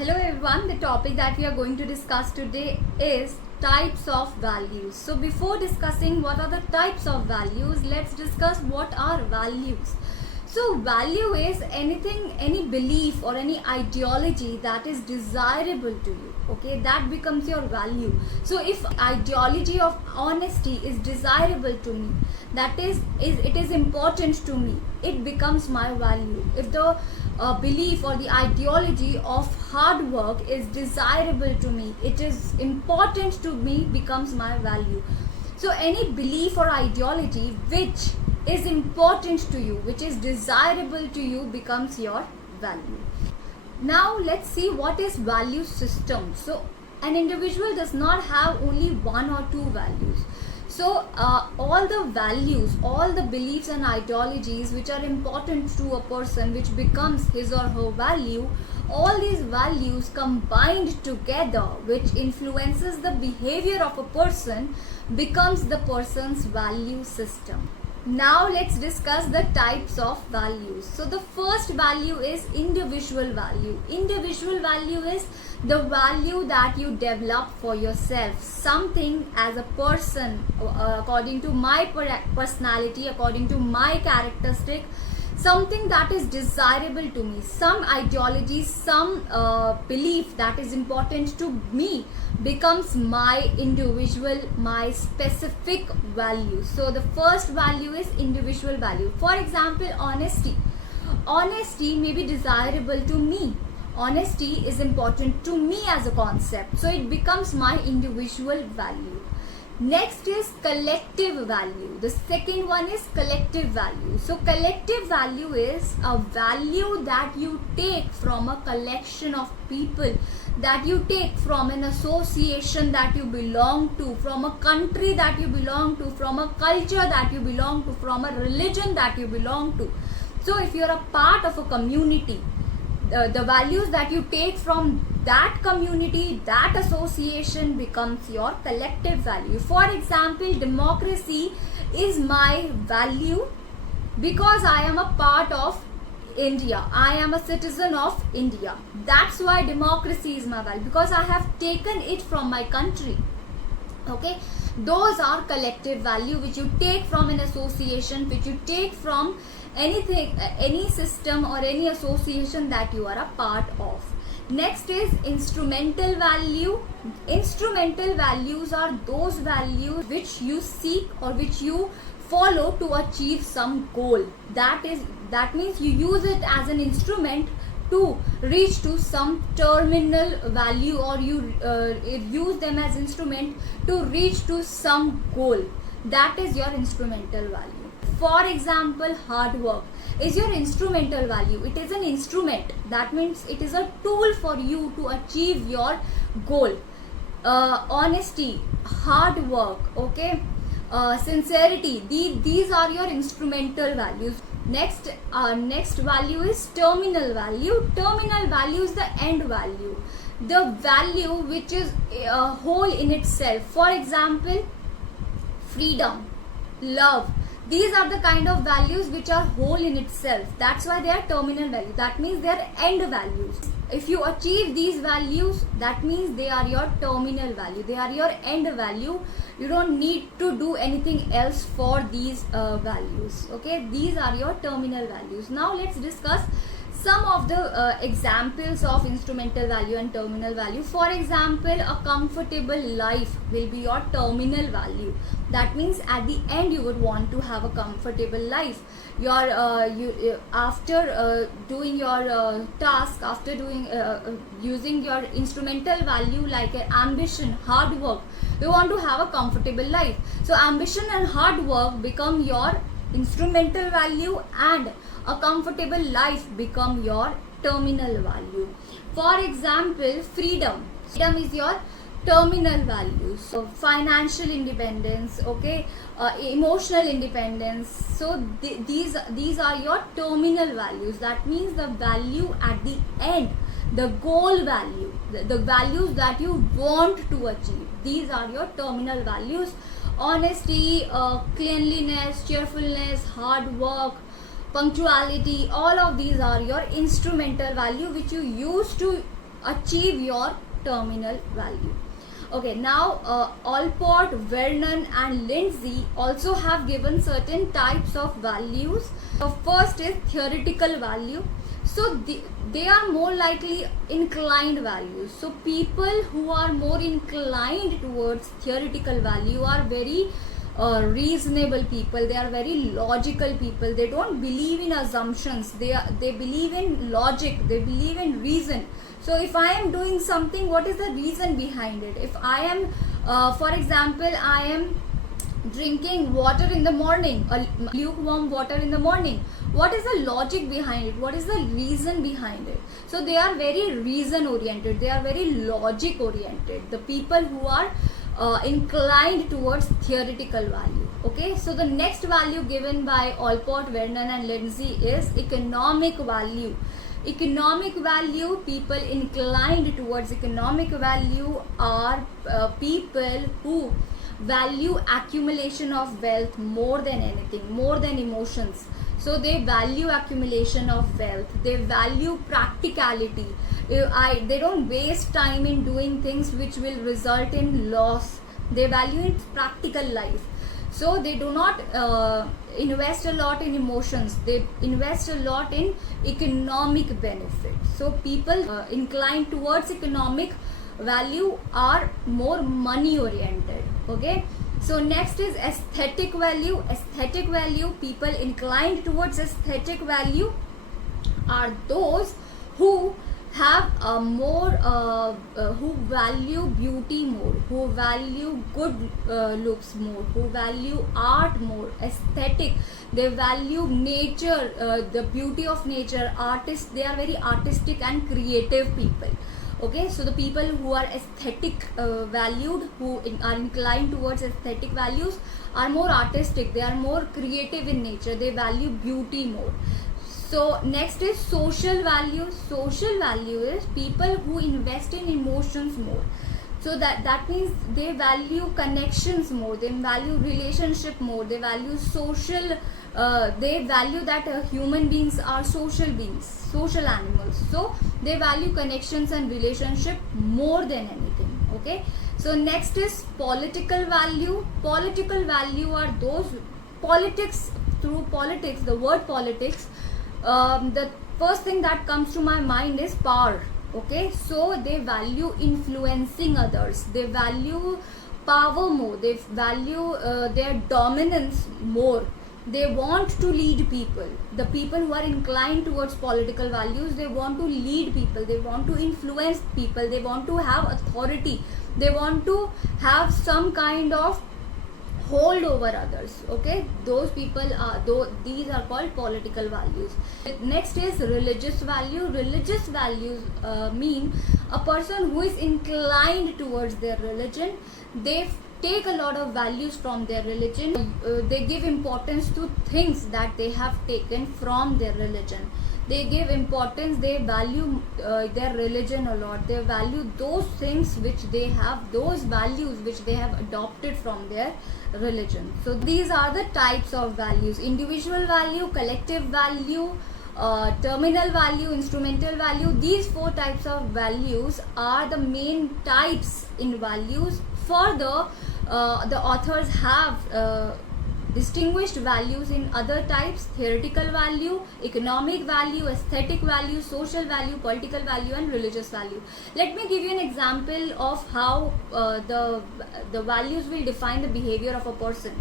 Hello everyone, the topic that we are going to discuss today is types of values. So before discussing what are the types of values, let's discuss what are values. So value is anything, any belief or any ideology that is desirable to you. Okay, that becomes your value. So if ideology of honesty is desirable to me, that is it is important to me, it becomes my value. If the belief or the ideology of hard work is desirable to me, it is important to me, becomes my value. So any belief or ideology which is important to you, which is desirable to you, becomes your value. Now let's see what is value system. So an individual does not have only one or two values. So all the values, all the beliefs and ideologies which are important to a person, which becomes his or her value, all these values combined together, which influences the behavior of a person, becomes the person's value system. Now let's discuss the types of values. So the first value is individual value. Individual value is the value that you develop for yourself, something as a person, according to my personality, according to my characteristic, something that is desirable to me, some ideology, some belief that is important to me, becomes my individual, my specific value. So the first value is individual value. For example, honesty. Honesty may be desirable to me. Honesty is important to me as a concept, so it becomes my individual value. Next is collective value. The second one is collective value. So collective value is a value that you take from a collection of people, that you take from an association that you belong to, from a country that you belong to, from a culture that you belong to, from a religion that you belong to. So if you're a part of a community, the values that you take from that community, that association, becomes your collective value. For example, democracy is my value because I am a part of India. I am a citizen of India. That's why democracy is my value, because I have taken it from my country. Okay, those are collective value which you take from an association, which you take from anything, any system or any association that you are a part of. Next is instrumental value. Instrumental values are those values which you seek or which you follow to achieve some goal. That means you use it as an instrument to reach to some terminal value, or you use them as instrument to reach to some goal. That is your instrumental value. For example, hard work is your instrumental value. It is an instrument. That means it is a tool for you to achieve your goal. Honesty, hard work, okay, sincerity, these are your instrumental values. Next value is terminal value. Terminal value is the end value, the value which is a whole in itself. For example, freedom, love, these are the kind of values which are whole in itself. That's why they are terminal value. That means they are end values. If you achieve these values, that means they are your terminal value. They are your end value. You don't need to do anything else for these values. Okay, these are your terminal values. Now let's discuss some of the examples of instrumental value and terminal value. For example, a comfortable life will be your terminal value. That means at the end you would want to have a comfortable life. After doing your task, after doing using your instrumental value like ambition, hard work, you want to have a comfortable life. So ambition and hard work become your instrumental value, and a comfortable life become your terminal value. For example, freedom is your terminal values. So financial independence, okay, emotional independence. So these are your terminal values. That means the value at the end, the goal value, the values that you want to achieve. These are your terminal values. Honesty, cleanliness, cheerfulness, hard work, punctuality, all of these are your instrumental value which you use to achieve your terminal value. Okay, now Allport, Vernon and Lindsay also have given certain types of values. So first is theoretical value. So they are more likely inclined values. So people who are more inclined towards theoretical value are very reasonable people. They are very logical people. They don't believe in assumptions. They believe in logic. They believe in reason. So if I am doing something, what is the reason behind it? If I am, for example, I am drinking water in the morning, lukewarm water in the morning, what is the logic behind it? What is the reason behind it? So they are very reason oriented. They are very logic oriented. The people who are inclined towards theoretical value. Okay, so the next value given by Allport, Vernon and Lindsay is economic value. Economic value, people inclined towards economic value are people who value accumulation of wealth more than anything, more than emotions. So they value accumulation of wealth. They value practicality. They don't waste time in doing things which will result in loss. They value its practical life. So they do not invest a lot in emotions. They invest a lot in economic benefit. So people inclined towards economic value are more money oriented. Okay, so next is aesthetic value. Aesthetic value, people inclined towards aesthetic value are those who have who value beauty more, who value good looks more, who value art more, aesthetic. They value nature, the beauty of nature. Artists, they are very artistic and creative people. Okay, so the people who are aesthetic valued, who are inclined towards aesthetic values, are more artistic. They are more creative in nature. They value beauty more. So next is social value. Social value is people who invest in emotions more. So that means they value connections more. They value relationship more. They value social. They value that human beings are social beings, social animals. So they value connections and relationship more than anything. Okay. So next is political value. Political value are those politics. Through politics, the word politics, the first thing that comes to my mind is power. Okay, so they value influencing others. They value power more. They value their dominance more. They want to lead people. The people who are inclined towards political values, they want to lead people. They want to influence people. They want to have authority. They want to have some kind of hold over others. Okay, those people are, these are called political values. Next is religious value. Religious values mean a person who is inclined towards their religion. They take a lot of values from their religion. They give importance to things that they have taken from their religion. They give importance, they value their religion a lot. They value those things which they have, those values which they have adopted from their religion. So these are the types of values: individual value, collective value, terminal value, instrumental value. These four types of values are the main types in values. Further, the authors have distinguished values in other types: theoretical value, economic value, aesthetic value, social value, political value and religious value. Let me give you an example of how the values will define the behavior of a person.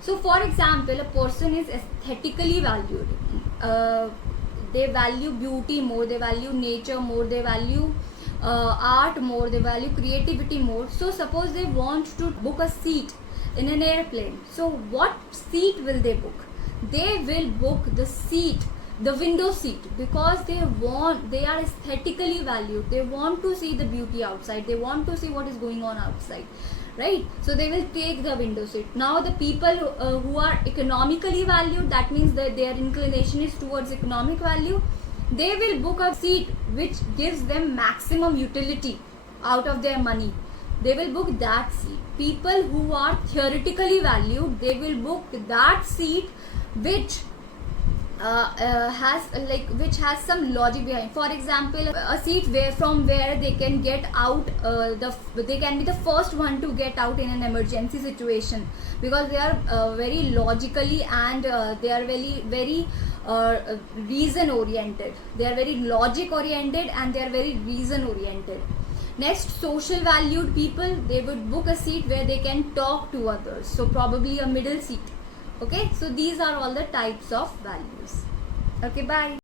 So for example, a person is aesthetically valued. They value beauty more, they value nature more, they value art more, they value creativity more. So suppose they want to book a seat in an airplane. So what seat will they book? They will book the seat, the window seat, because they are aesthetically valued. They want to see the beauty outside. They want to see what is going on outside, right? So they will take the window seat. Now the people who are economically valued, that means that their inclination is towards economic value, they will book a seat which gives them maximum utility out of their money. They will book that seat. People who are theoretically valued, they will book that seat which has which has some logic behind. For example, a seat where they can get out, they can be the first one to get out in an emergency situation, because they are very logically and they are very reason oriented. They are very logic oriented and they are very reason oriented. Next, social valued people, they would book a seat where they can talk to others, so probably a middle seat. Okay, so these are all the types of values. Okay, bye.